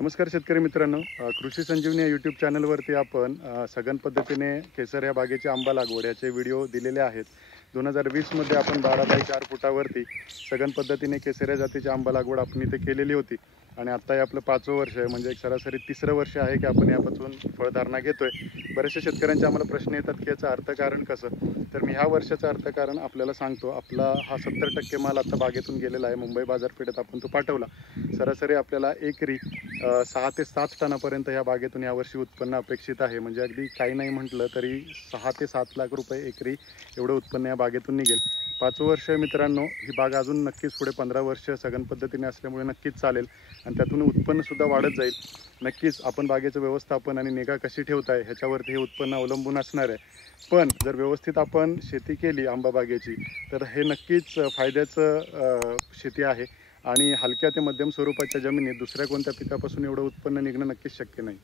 नमस्कार शेतकरी मित्रांनो, कृषी संजीवनी या यूट्यूब चॅनलवरती आपण सघन पद्धतीने केसर या बागेची आंबा लागवड याचे व्हिडिओ दिलेले आहेत. 2020मध्ये आपण 12x4 फुटावरती सघन पद्धतीने केसर या जातीची आंबा लागवड आपण इथे केलेली होती आणि आता हे आपलं 5वं वर्ष आहे, म्हणजे एक सरासरी 3रं वर्ष आहे की आपण यापासून फळधारणा घेतोय. बरेचशा शेतकऱ्यांचे आम्हाला प्रश्न येतात की याचं अर्थकारण कसं. तर मी ह्या वर्षाचं अर्थकारण आपल्याला सांगतो. आपला हा 70% माल आता बागेतून गेलेला आहे. मुंबई बाजारपेठेत आपण तो पाठवला. सरासरी आपल्याला एकरी 6 ते 7 टनापर्यंत या बागेतून यावर्षी उत्पन्न अपेक्षित आहे. म्हणजे अगदी काही नाही म्हटलं तरी 6 ते 7 लाख रुपये एकरी एवढं उत्पन्न या बागेतून निघेल. 5वं वर्ष मित्रांनो, ही बाग अजून नक्कीच पुढे 15 वर्ष सघन पद्धतीने असल्यामुळे नक्कीच चालेल आणि त्यातून उत्पन्नसुद्धा वाढत जाईल. नक्कीच आपण बागेचं व्यवस्थापन आणि निगा कशी ठेवताय ह्याच्यावरती हे उत्पन्न अवलंबून असणार आहे. पण जर व्यवस्थित आपण शेती केली आंबा बागेची तर हे नक्कीच फायद्याचं शेती आहे आणि हलक्या ते मध्यम स्वरूपाच्या जमिनीत दुसऱ्या कोणत्या पिकापासून एवढं उत्पन्न निघणं नक्कीच शक्य नाही.